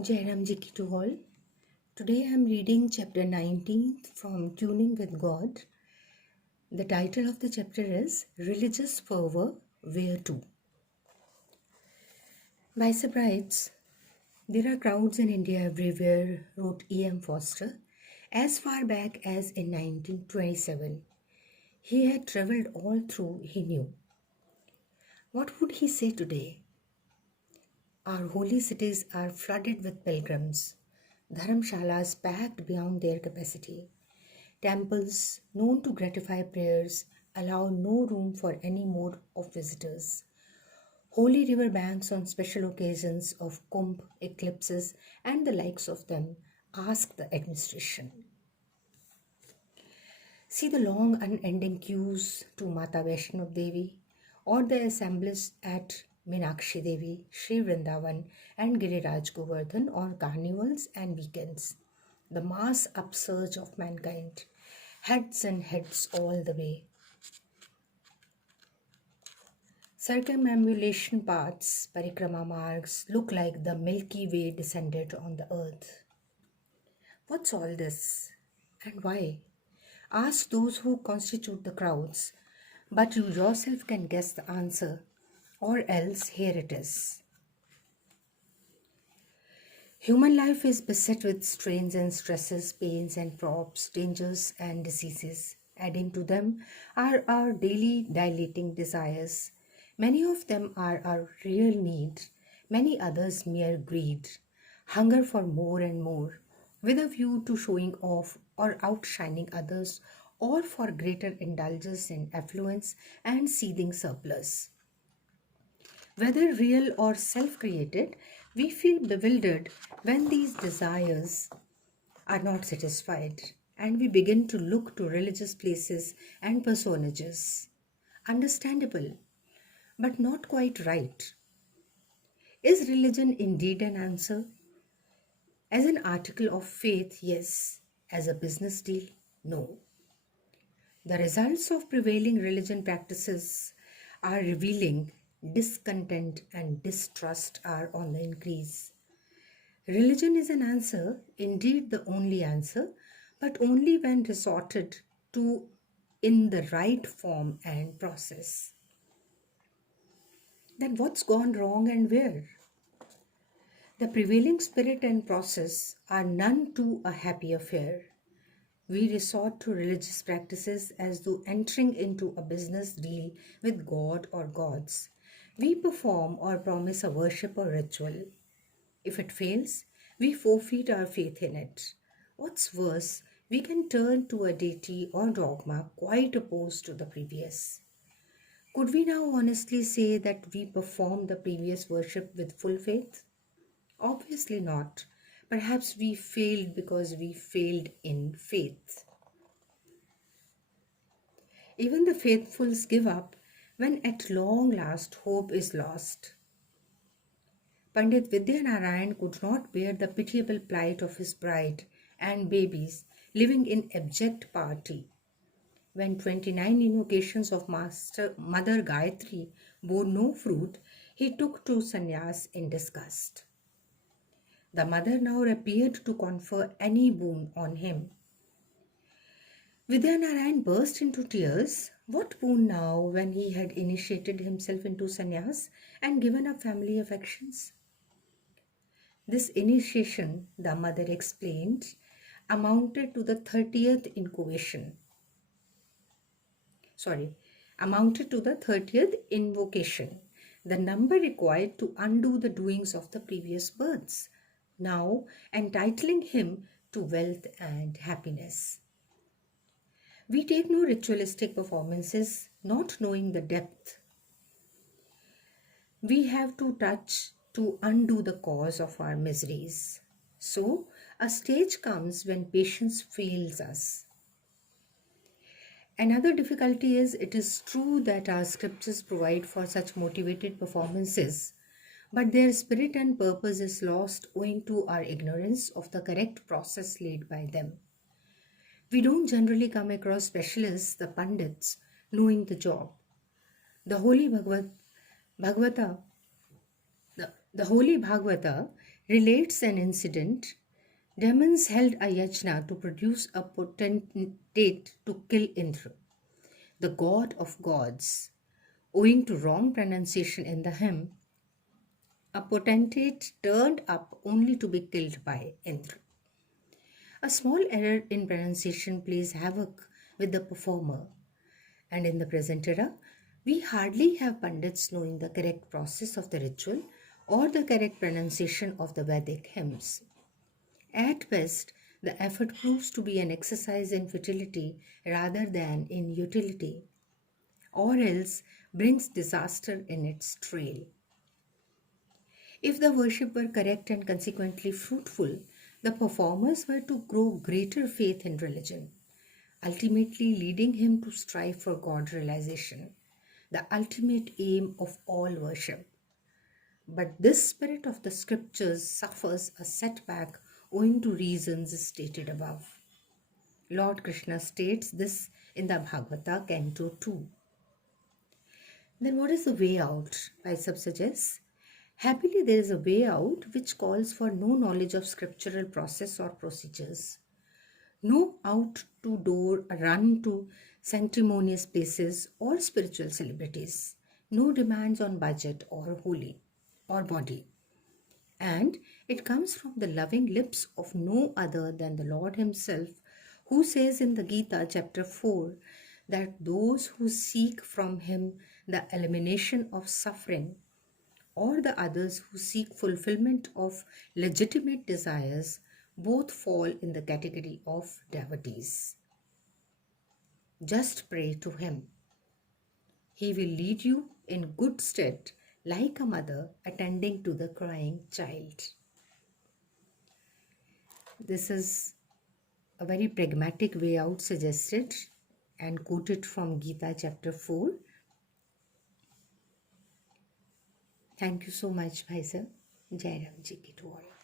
Jai Ram Ji ki to all. Today I am reading chapter 19 from Tuning with God. The title of the chapter is Religious Fervour, Where To? By surprise, there are crowds in India everywhere, wrote E.M. Foster, as far back as in 1927. He had travelled all through, he knew. What would he say today? Our holy cities are flooded with pilgrims, dharamshalas packed beyond their capacity. Temples, known to gratify prayers, allow no room for any more of visitors. Holy river banks on special occasions of Kumbh, eclipses, and the likes of them ask the administration. See the long unending queues to Mata Vaishnav Devi or the assemblies at Meenakshi Devi, Sri Vrindavan, and Giriraj Govardhan on carnivals and weekends. The mass upsurge of mankind, heads and heads all the way. Circumambulation paths, parikrama margs, look like the Milky Way descended on the earth. What's all this and why? Ask those who constitute the crowds, but you yourself can guess the answer, or else here it is. Human life is beset with strains and stresses, pains and props, dangers and diseases. Adding to them are our daily dilating desires. Many of them are our real need, many others mere greed, hunger for more and more, with a view to showing off or outshining others, or for greater indulgence in affluence and seething surplus. Whether real or self created, we feel bewildered when these desires are not satisfied and we begin to look to religious places and personages. Understandable, but not quite right. Is religion indeed an answer? As an article of faith, yes. As a business deal, no. The results of prevailing religion practices are revealing discontent and distrust are on the increase. Religion is an answer, indeed the only answer, but only when resorted to in the right form and process. Then what's gone wrong and where? The prevailing spirit and process are none too a happy affair. We resort to religious practices as though entering into a business deal with God or gods. We perform or promise a worship or ritual. If it fails, we forfeit our faith in it. What's worse, we can turn to a deity or dogma quite opposed to the previous. Could we now honestly say that we performed the previous worship with full faith? Obviously not. Perhaps we failed because we failed in faith. Even the faithfuls give up when at long last hope is lost. Pandit Vidyanarayan could not bear the pitiable plight of his bride and babies living in abject poverty. When 29 invocations of Mother Gayatri bore no fruit, he took to sannyas in disgust. The mother now appeared to confer any boon on him. Vidyanarayan burst into tears. What boon now when he had initiated himself into sannyas and given up family affections? This initiation, the mother explained, amounted to the 30th invocation, the number required to undo the doings of the previous births, now entitling him to wealth and happiness. We take no ritualistic performances, not knowing the depth we have to touch to undo the cause of our miseries. So, a stage comes when patience fails us. Another difficulty is it is true that our scriptures provide for such motivated performances, but their spirit and purpose is lost owing to our ignorance of the correct process laid by them. We don't generally come across specialists, the Pandits, knowing the job. The Holy Bhagavata, the Holy Bhagavata relates an incident. Demons held a yajna to produce a potentate to kill Indra, the god of gods. Owing to wrong pronunciation in the hymn, a potentate turned up only to be killed by Indra. A small error in pronunciation plays havoc with the performer, and in the present era, we hardly have Pandits knowing the correct process of the ritual or the correct pronunciation of the Vedic hymns. At best, the effort proves to be an exercise in futility rather than in utility, or else brings disaster in its trail. If the worship were correct and consequently fruitful, the performers were to grow greater faith in religion, ultimately leading him to strive for God realization, the ultimate aim of all worship. But this spirit of the scriptures suffers a setback owing to reasons stated above. Lord Krishna states this in the Bhagavata, Canto 2. Then what is the way out? Paisab suggests, happily there is a way out which calls for no knowledge of scriptural process or procedures. No out to door run to sanctimonious places or spiritual celebrities. No demands on budget or holy or body. And it comes from the loving lips of no other than the Lord Himself, who says in the Gita, chapter 4, that those who seek from Him the elimination of suffering, or the others who seek fulfillment of legitimate desires, both fall in the category of devotees. Just pray to Him. He will lead you in good stead, like a mother attending to the crying child. This is a very pragmatic way out suggested and quoted from Gita chapter 4. Thank you so much, Bhai Sir. Jai Ram Ji ki to all.